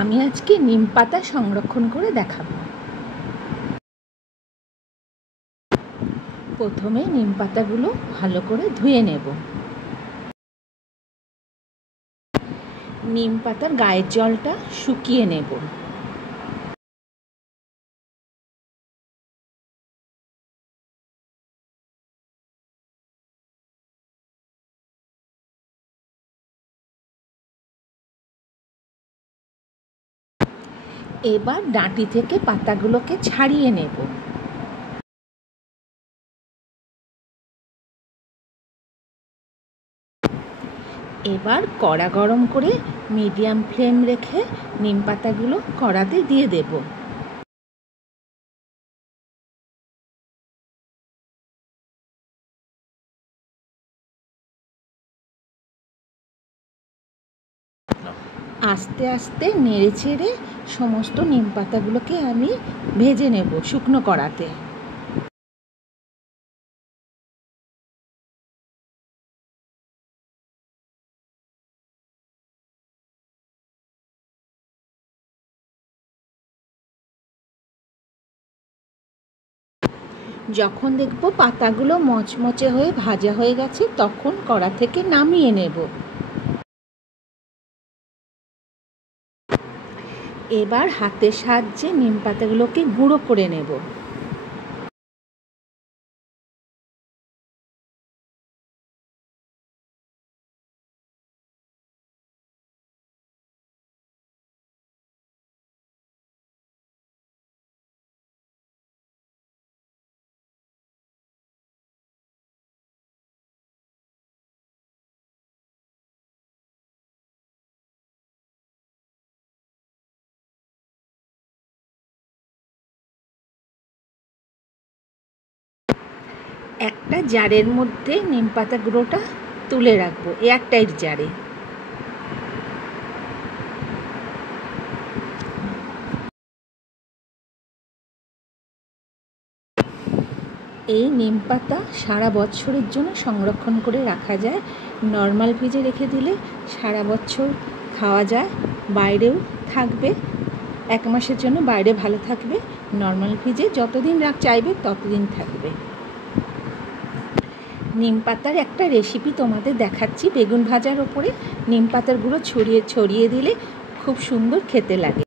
আমি আজকে নিম পাতা সংরক্ষণ করে দেখাবো। প্রথমে নিম পাতাগুলো ভালো করে ধুয়ে নেব। নিম পাতার গায়ের জলটা শুকিয়ে নেব। এবার ডাঁটি থেকে পাতাগুলোকে ছাড়িয়ে নেব। এবার কড়া গরম করে মিডিয়াম ফ্লেম রেখে নিম পাতাগুলো কড়াতে দিয়ে দেব। আস্তে আস্তে নেড়ে চেড়ে সমস্ত নিম পাতাগুলোকে আমি ভেজে নেব শুকনো কড়াতে। যখন দেখব পাতাগুলো মচমচে হয়ে ভাজা হয়ে গেছে তখন কড়া থেকে নামিয়ে নেব। এবার হাতের সাহায্যে নিম পাতাগুলোকে গুঁড়ো করে নেব। একটা জারের মধ্যে নিম পাতা গুঁড়োটা তুলে রাখবো, এয়ারটাইট জারে। এই নিম পাতা সারা বছরের জন্য সংরক্ষণ করে রাখা যায়। নর্মাল ফ্রিজে রেখে দিলে সারা বছর খাওয়া যায়, বাইরেও থাকবে। 1 মাসের জন্য বাইরে ভালো থাকবে, নর্মাল ফ্রিজে যতদিন চাইবে ততদিন থাকবে। নিম পাতার একটা রেসিপি তোমাদের দেখাচ্ছি। বেগুন ভাজার ওপরে নিম পাতার গুঁড়ো ছড়িয়ে দিলে খুব সুন্দর খেতে লাগে।